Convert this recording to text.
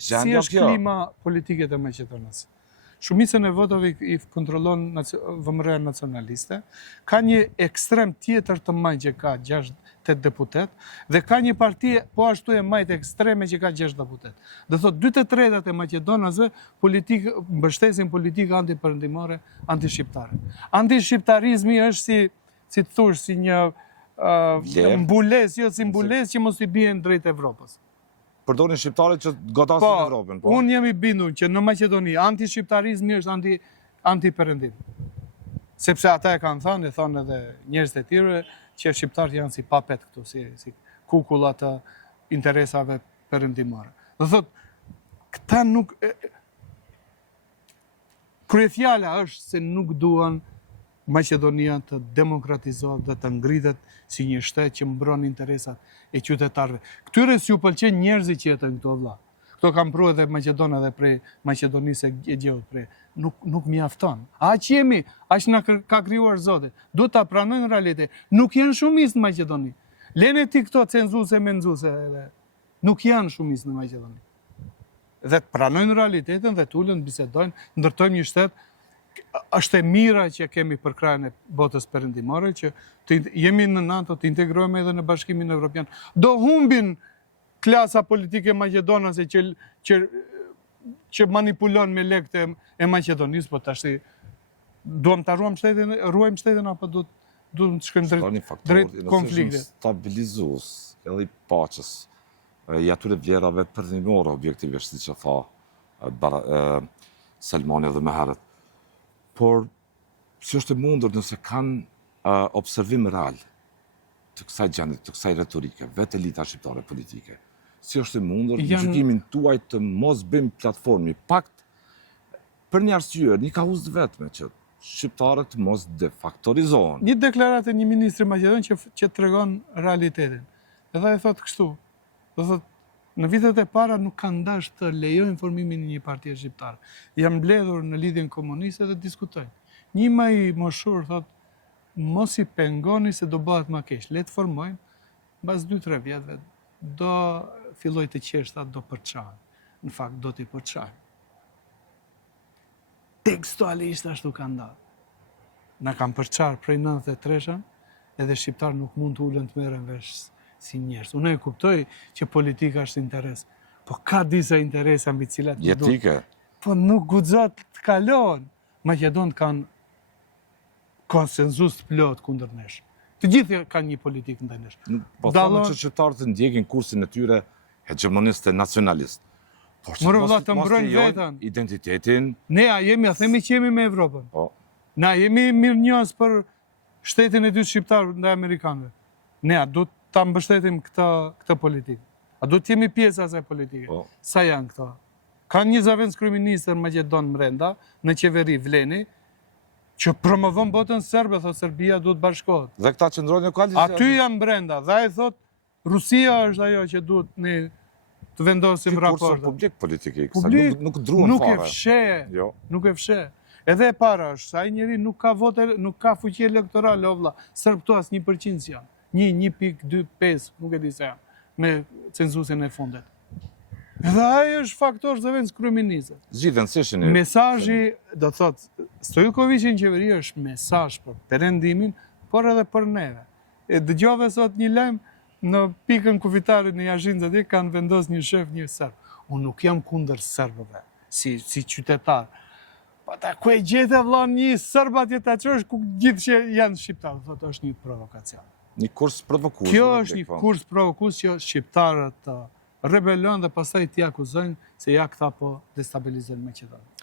Si është klima politike të Maqedonisë? Shumicën e votave i kontrollon Vëmëreja Nacionaliste, ka një ekstrem tjetër të majtë që ka 6-8 deputet, dhe ka një parti po ashtu e majtë ekstreme që ka 6 deputet. Dhe thot, 2/3 e Maqedonasve mbështesin politikë antipërëndimore, antishqiptare. Antishqiptarizmi është si të thush, si një mbules, jo si mbules që mos i bien drejt Evropës. Përdorin shqiptarët që godasin Evropën. Unë jam i bindur që në Maqedoni antishqiptarizmi është anti-perëndim. Sepse ata e kanë thënë, e thonë edhe njerëzit e tjerë, që shqiptarët janë si papet këtu, si kukulla të interesave perëndimore. Dhe thotë, këta nuk... Kryefjala është se nuk duan Maqedonia të demokratizohet dhe të ngritet si një shtet që mbron interesat e qytetarëve. Këtyre si u pëlqen njerëzit që jetojnë këto vëlla. Këto kanë pru edhe Maqedona dhe prej Maqedonisë e Gjeut prej. Nuk mjafton. Aq jemi, aq na ka krijuar Zoti. Duhet ta pranojnë realitet. Nuk janë shumicë në Maqedoni. Lene ti këto cenzuese menzuese edhe. Nuk janë shumicë në Maqedoni. Dhe të pranojnë realitetin dhe tulen, bisedojnë, ndërtojmë një shtet. Është e mira që kemi për krajën e botës perëndimore, që jemi në NATO, të integrohemi edhe në Bashkimin Evropian. Do humbin klasa politike maqedonase që manipulon me lekët e Maqedonisë, po tash duam ta ruajmë shtetin apo duam të shkojmë drejt konfliktit. Stabilizues edhe i paqes i atyre vlerave perëndimore objektivisht, siç e tha Selmani edhe më herët. Por, si është e mundur nëse kanë observim real të kësaj gjendje, të kësaj retorike, vetë elita shqiptare politike, si është e mundur në gjykimin tuaj të mos bëjmë platformi, pakt për një arsye, një kauzë vetme që shqiptarët mos defaktorizohen. Një deklaratë e një ministri maqedon që tregon realitetin. Edhe e thotë kështu, dhe thotë, në vitet e para nuk kanë dash të lejojnë formimin një partie shqiptare. Jam mbledhur në lidhjen komuniste dhe diskutojnë. Një më i moshur thotë, mos i pengoni se do bëhet më keq. Le të formojmë, mbas 2-3 vjetëve do filloj të qeshtat, do përçahen. Në fakt do t'i përçahen. Tekstualisht ashtu kanë dalë. Na kanë përçar prej 93-ën, edhe shqiptar nuk mund të ulen të merren vesh si njerëz. Unë e kuptoj që politika është interes, po ka disa interesa mbi të cilat jetike. Po nuk guxohet të kalon. Maqedonët kanë konsenzus të plot kundër nesh. Të gjithë kanë një politikë ndaj nesh. Po thonë që qytetarët ndjekin kursin e tyre hegemoniste nacionalist. Por që mos të mbrojnë veten, identitetin. Ne a themi që jemi me Evropën. Po. Na jemi mirënjohës për shtetin e dytë shqiptar ndaj amerikanëve. Ne do ta mbështetim këtë politikë. A do të jemi pjesë asaj politike? Sa janë këto? Ka një zavendës kryeministër Maqedon brenda në qeveri Vleni, që promovon botën serbe, thotë Serbia duhet bashkohet. Dhe këta qëndrojnë në koalicion. Aty janë brenda, dhe ai thotë Rusia është ajo që duhet ne të vendosim raporte. Kurse publik politik i kësaj, nuk druan fare. Nuk e fsheh. Edhe e para është, ai njeri nuk ka vote, nuk ka fuqi elektorale, o vlla. Serb këtu as 1% janë. 1.25, nuk e di se janë, me cenzusin e fundet. Dhe ai është faktor zëvendës kryeministër. Zgjidhen si ishin. Mesazhi, do të thotë, Stojkoviqi në qeveri është mesazh për perëndimin, por edhe për neve. E dëgjova sot një lajm në pikën kufitare në Jashinj atje kanë vendosur një shef një serb. Unë nuk jam kundër serbëve, si qytetar. Po ta ku e gjete vëlla një serb atje ta çosh ku gjithë që janë shqiptarë, thotë është një provokacion. Një kurs provokues. Kjo është një kurs provokues që shqiptarët rebelojnë dhe pastaj t'i akuzojnë se ja këta po destabilizojnë Maqedoninë.